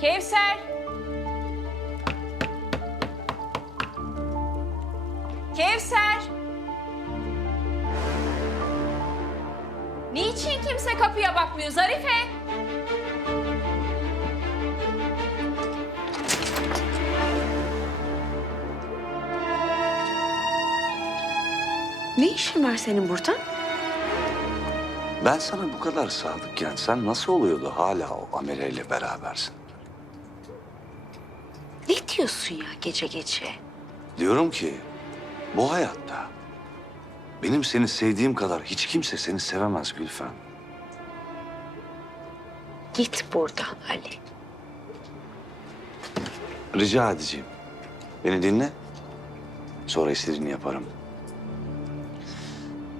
Kevser. Kevser. Niçin kimse kapıya bakmıyor Zarife? Ne işin var senin burada? Ben sana bu kadar sadıkken sen nasıl oluyordu hala o ameleyle berabersin? Diyorsun ya gece gece? Diyorum ki bu hayatta benim seni sevdiğim kadar hiç kimse seni sevemez Gülfem. Git buradan Ali. Rica edeceğim. Beni dinle. Sonra istediğini yaparım.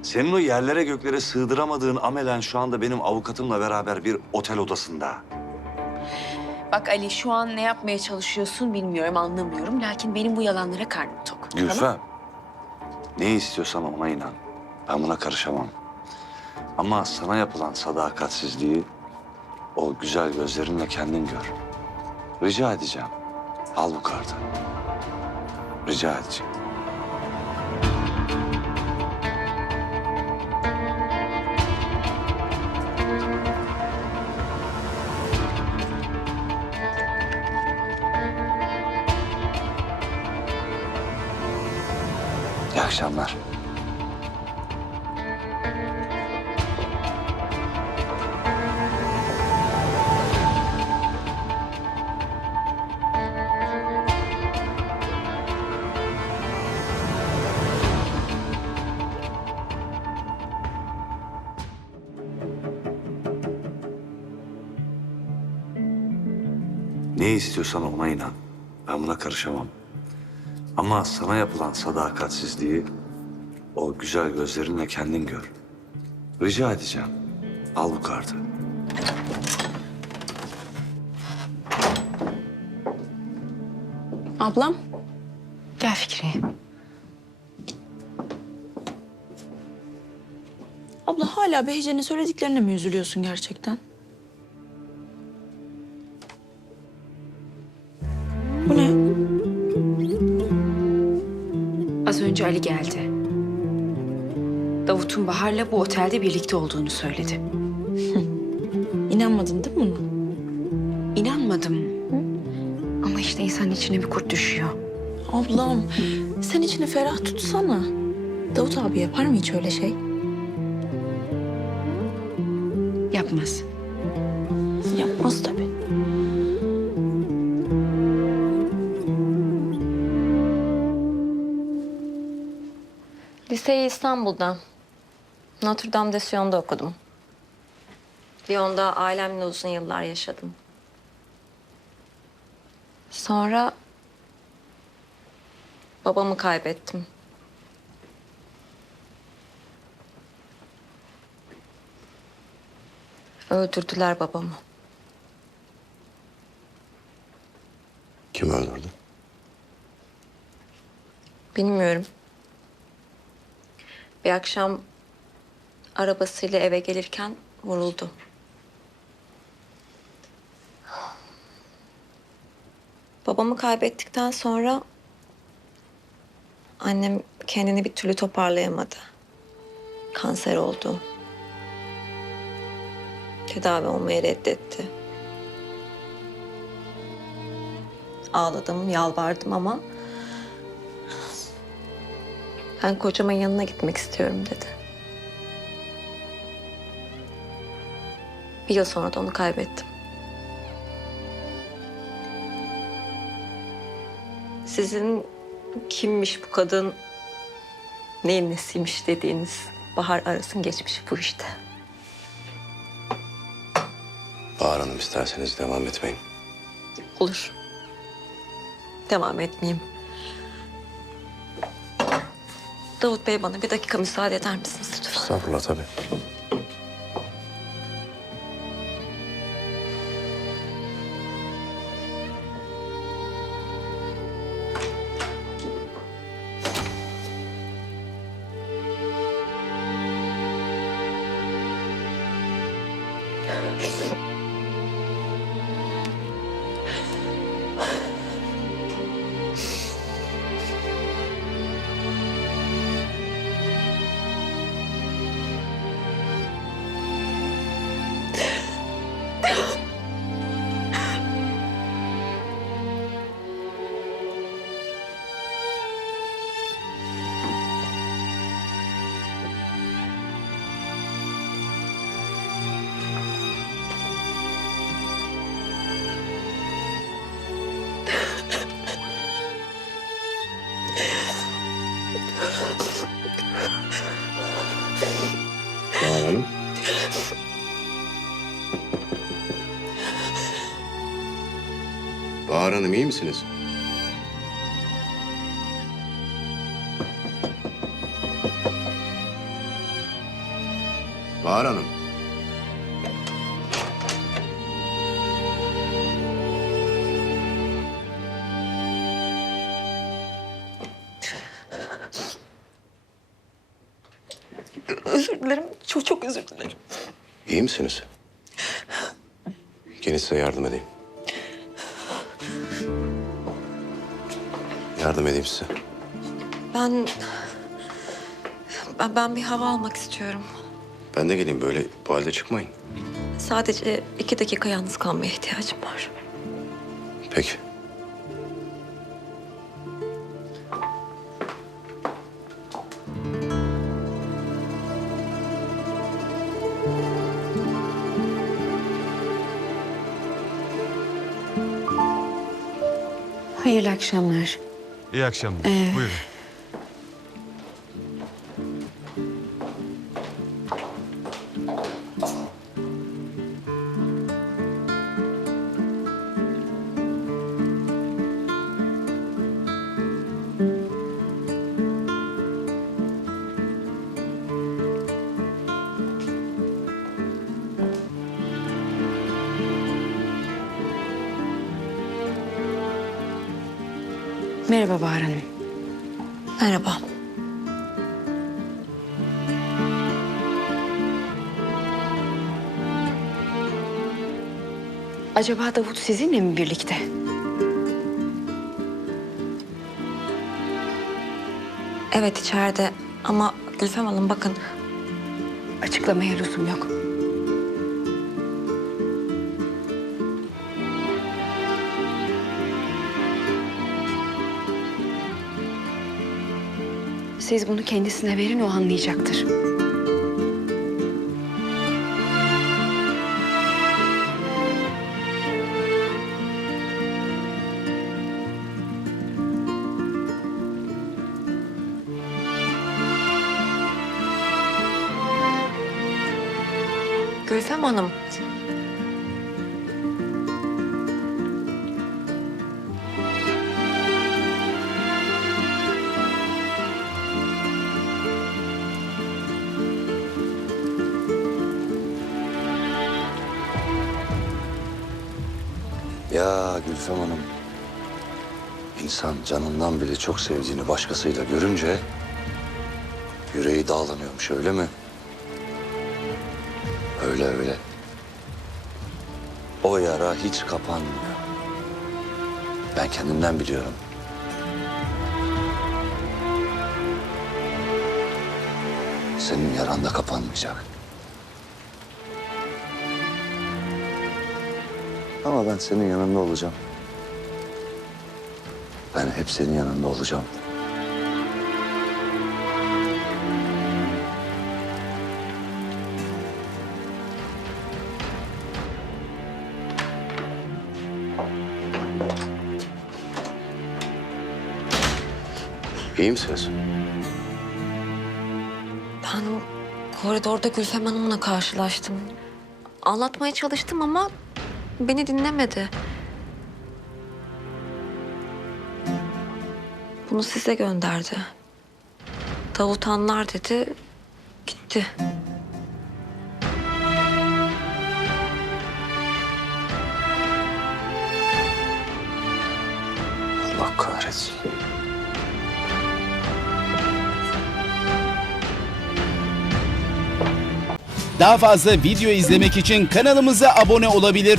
Senin o yerlere göklere sığdıramadığın amelen şu anda benim avukatımla beraber bir otel odasında. Bak Ali şu an ne yapmaya çalışıyorsun bilmiyorum anlamıyorum. Lakin benim bu yalanlara karnım tok. Gülfem. Tamam? Ne istiyorsan ona inan. Ben buna karışamam. Ama sana yapılan sadakatsizliği o güzel gözlerinle kendin gör. Rica edeceğim. Al bu kartı. Rica edeceğim. Akşamlar. Ne istiyorsan ona inan. Ben buna karışamam. Ama sana yapılan sadakatsizliği o güzel gözlerinle kendin gör. Rica edeceğim. Al bu kartı. Ablam. Gel Fikriye. Abla hala Behçe'nin söylediklerine mi üzülüyorsun gerçekten? Önce Ali geldi. Davut'un Bahar'la bu otelde birlikte olduğunu söyledi. İnanmadın değil mi buna? İnanmadım. Ama işte insanın içine bir kurt düşüyor. Ablam sen içini ferah tutsana. Davut abi yapar mı hiç öyle şey? Yapmaz. Yapmaz tabii. Liseyi İstanbul'da. Notre Dame de Sion'da okudum. Lyon'da ailemle uzun yıllar yaşadım. Sonra babamı kaybettim. Öldürdüler babamı. Kim öldürdü? Bilmiyorum. Bir akşam arabasıyla eve gelirken vuruldu. Babamı kaybettikten sonra annem kendini bir türlü toparlayamadı. Kanser oldu. Tedavi olmayı reddetti. Ağladım, yalvardım ama ben kocamın yanına gitmek istiyorum dedi. Bir yıl sonra da onu kaybettim. Sizin kimmiş bu kadın, neyin nesiymiş dediğiniz Bahar Aras'ın geçmişi bu işte. Bahar Hanım isterseniz devam etmeyin. Olur. Devam etmeyeyim. Davut Bey bana bir dakika müsaade eder misiniz lütfen? Estağfurullah tabii. Bahar Hanım iyi misiniz? Bahar Hanım. Özür dilerim. Çok çok özür dilerim. İyi misiniz? Gelin size yardım edeyim. Yardım edeyim size. Ben... Ben, ben bir hava almak istiyorum. Ben de geleyim böyle bu halde çıkmayın. Sadece iki dakika yalnız kalmaya ihtiyacım var. Peki. Hayırlı akşamlar. İyi akşamlar. Buyurun. Merhaba Bahar Hanım. Merhaba. Acaba Davut sizinle mi birlikte? Evet içeride ama Gülfem Hanım bakın Açıklamaya lüzum yok. Siz bunu kendisine verin, o anlayacaktır. Gülfem Hanım. Ya Gülfem Hanım. İnsan canından bile çok sevdiğini başkasıyla görünce yüreği dağlanıyormuş öyle mi? Öyle öyle. O yara hiç kapanmıyor. Ben kendimden biliyorum. Senin yaran da kapanmayacak. Ama ben senin yanında olacağım. Ben hep senin yanında olacağım. İyi misiniz? Ben koridorda Gülfem Hanım'la karşılaştım. Anlatmaya çalıştım ama beni dinlemedi. Bunu size gönderdi. Davut anlar dedi, gitti. Allah kahretsin. Daha fazla video izlemek için kanalımıza abone olabilir.